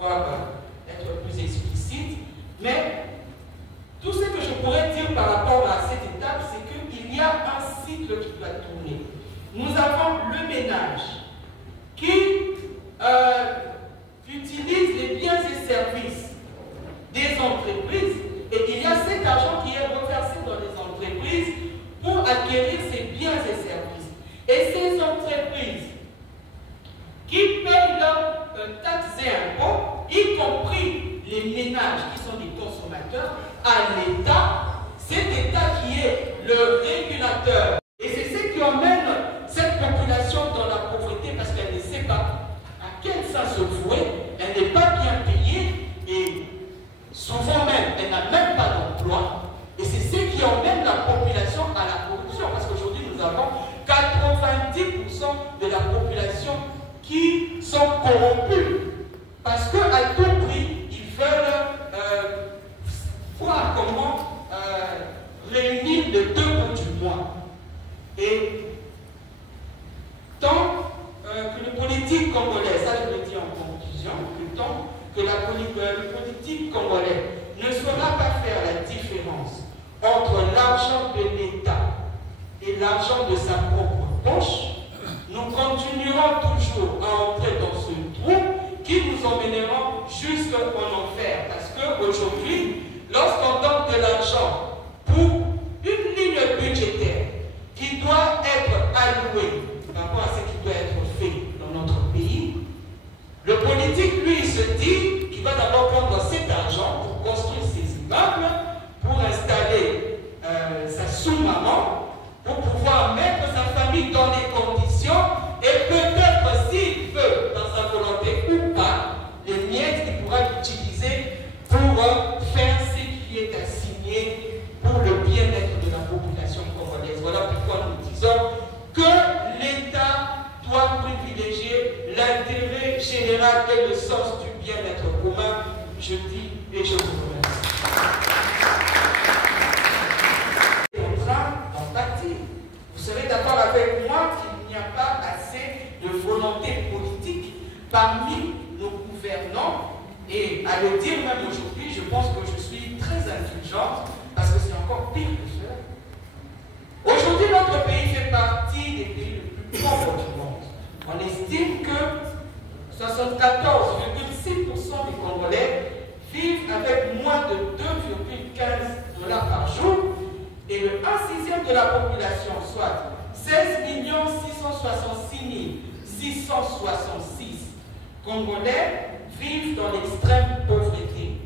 être plus explicite, mais tout ce que je pourrais dire par rapport à cette étape, c'est qu'il y a un cycle qui doit tourner. Nous avons le ménage qui utilise les biens et services des entreprises et il y a cet argent qui est reversé dans les entreprises pour acquérir ces biens et services. Et ces entreprises qui payent leurs taxes et impôts, y compris les ménages qui sont des consommateurs, à l'État, cet État qui est le régulateur. Et c'est ce qui emmène cette population dans la pauvreté parce qu'elle ne sait pas à quel sens se vouer, elle n'est pas bien payée et souvent même, elle n'a même pas d'emploi. Et c'est ce qui emmène la population à la corruption parce qu'aujourd'hui nous avons 90% de la population qui sont corrompus parce qu'à tout prix, ils veulent voir comment réunir les deux bouts du mois. Et tant que le politique congolais, ça je le dis en conclusion, que tant que le politique congolais ne saura pas faire la différence entre l'argent de l'État et l'argent de sa propre poche, nous continuerons toujours à entrer dans ce trou qui nous emmèneront jusqu'en enfer. Parce qu'aujourd'hui, lorsqu'on donne de l'argent pour une ligne budgétaire qui doit être allouée par rapport à ce qui doit être fait dans notre pays, le politique, lui, se dit qu'il va d'abord prendre cet argent pour construire ses immeubles, pour installer sa sous-maman, pour pouvoir mettre sa famille dans les conditions et peut-être s'il veut, dans sa volonté ou pas, les miettes qu'il pourra utiliser pour faire ce qui est assigné pour le bien-être de la population congolaise. Voilà pourquoi nous disons que l'État doit privilégier l'intérêt général et le sens du bien-être commun. Je dis et je vous remercie. Vous serez d'accord avec moi qu'il n'y a pas assez de volonté politique parmi nos gouvernants. Et à le dire même aujourd'hui, je pense que je suis très indulgente parce que c'est encore pire que cela. Aujourd'hui, notre pays fait partie des pays les plus pauvres du monde. On estime que 74,6% des Congolais vivent avec moins de 2,15 $ par jour. Et le 1/6 de la population, soit 16 666 666 Congolais, vivent dans l'extrême pauvreté.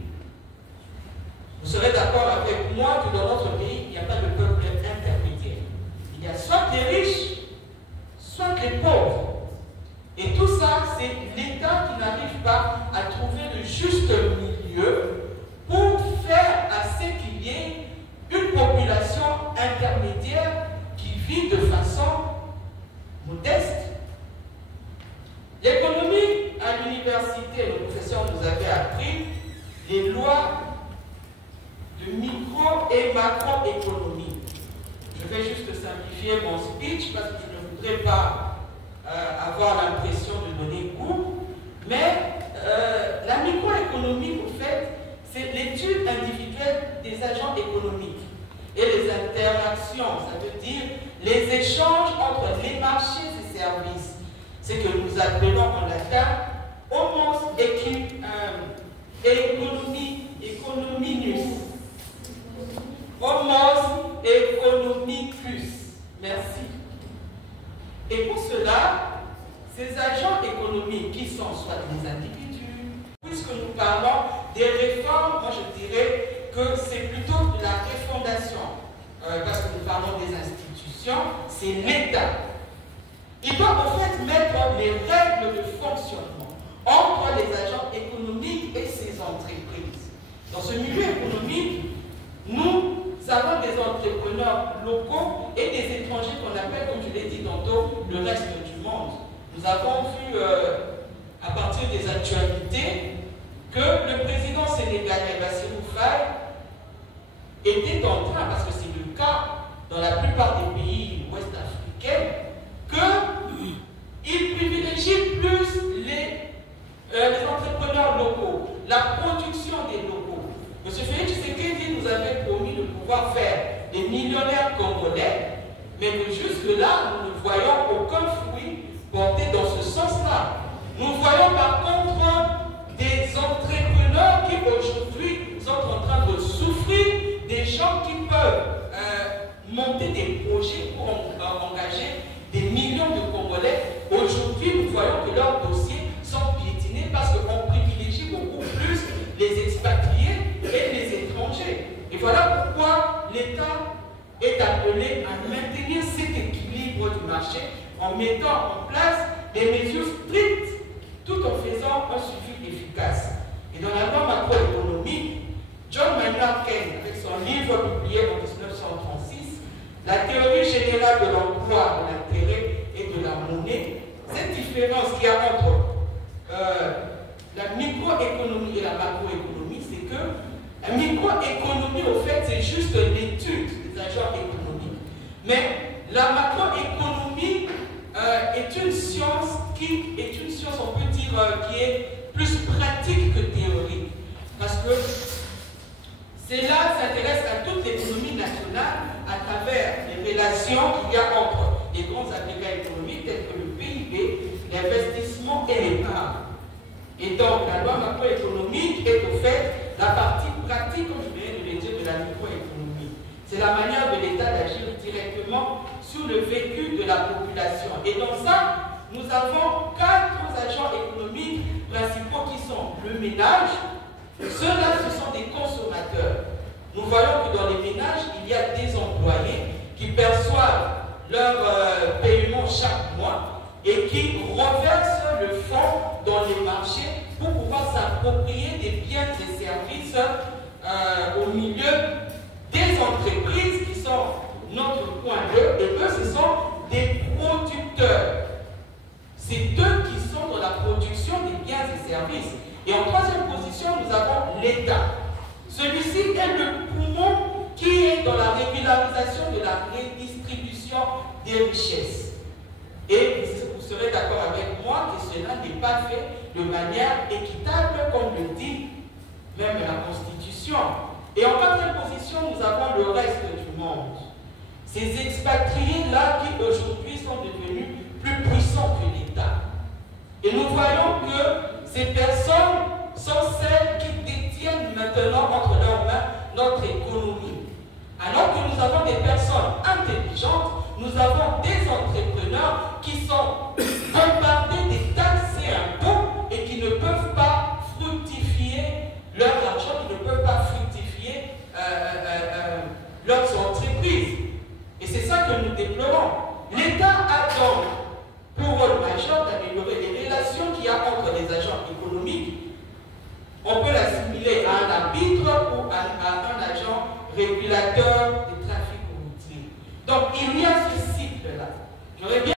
Vous serez d'accord avec moi que dans notre pays, il n'y a pas de peuple intermédiaire. Il y a soit les riches, soit les pauvres. Et tout ça, c'est l'État qui n'arrive pas à trouver le juste milieu pour faire à ce qu'il y ait une population intermédiaire qui vit de façon modeste. L'économie, à l'université, le professeur nous avait appris les lois de micro- et macroéconomie. Je vais juste simplifier mon speech parce que je ne voudrais pas avoir l'impression de donner cours, mais la microéconomie, au fait, c'est l'étude individuelle des agents économiques et les interactions, ça veut dire les échanges entre les marchés et services. C'est que nous appelons en latin homos economicus. Homos economicus. Merci. Et pour cela, ces agents économiques qui sont soit des individus, puisque nous parlons des réformes, moi je dirais que c'est plutôt de la refondation, parce que nous parlons des institutions, c'est l'État. Il doit en fait mettre les règles de fonctionnement entre les agents économiques et ces entreprises. Dans ce milieu économique, nous avons des entrepreneurs locaux et des étrangers qu'on appelle, comme je l'ai dit tantôt, le reste du monde. Nous avons vu à partir des actualités que le président sénégalais Bassirou Faye était en train, parce que c'est le cas dans la plupart des pays ouest-africains, qu'il privilégie plus les entrepreneurs locaux. pouvoir faire des millionnaires congolais, mais que jusque-là, nous ne voyons aucun fruit porté dans ce sens-là. Nous voyons par contre des entrepreneurs qui aujourd'hui sont en train de souffrir, des gens qui peuvent monter des projets pour engager des millions de Congolais. Aujourd'hui, nous voyons que leurs dossiers sont piétinés parce qu'on privilégie beaucoup plus les expatriés et les étrangers. Et voilà pourquoi l'État est appelé à maintenir cet équilibre du marché en mettant en place des mesures strictes tout en faisant un suivi efficace. Et dans la loi macroéconomique, John Maynard Keynes, avec son livre publié en 1936, La théorie générale de l'emploi, de l'intérêt et de la monnaie, cette différence qu'il y a entre la microéconomie et la macroéconomie, c'est que la microéconomie, au fait, c'est juste l'étude des agents économiques. Mais la macroéconomie est une science on peut dire, qui est plus pratique que théorique. Parce que cela s'intéresse à toute l'économie nationale à travers les relations qu'il y a entre les grands agrégats économiques tels que le PIB, l'investissement et l'épargne. Et donc, la loi macroéconomique est au fait la partie pratique, comme je viens de le dire, de la microéconomie. C'est la manière de l'État d'agir directement sur le vécu de la population. Et dans ça, nous avons 4 agents économiques principaux qui sont le ménage. Ceux-là, ce sont des consommateurs. Nous voyons que dans les ménages, il y a des employés qui perçoivent leur paiement chaque mois et qui reversent le fonds dans les marchés pour pouvoir s'approprier des biens et services au milieu des entreprises qui sont notre point d'eux, et eux, ce sont des producteurs. C'est eux qui sont dans la production des biens et services. Et en troisième position, nous avons l'État. Celui-ci est le poumon qui est dans la régularisation de la redistribution des richesses. Et vous serez d'accord avec moi que cela n'est pas fait de manière équitable, comme le dit même la Constitution. Et en quatrième position, nous avons le reste du monde. Ces expatriés-là qui aujourd'hui sont devenus plus puissants que l'État. Et nous voyons que ces personnes sont celles qui détiennent maintenant entre leurs mains notre économie. Alors que nous avons des personnes intelligentes, nous avons des entrepreneurs qui sont bombardés des taxes et impôts et qui ne peuvent pas fructifier leur argent, qui ne peuvent pas fructifier leurs entreprises. Et c'est ça que nous déplorons. L'État a donc pour rôle majeur d'améliorer les relations qu'il y a entre les agents économiques. On peut l'assimiler à un arbitre ou à un agent régulateur des trafics routiers. Donc il y a ce cycle-là. J'aurais bien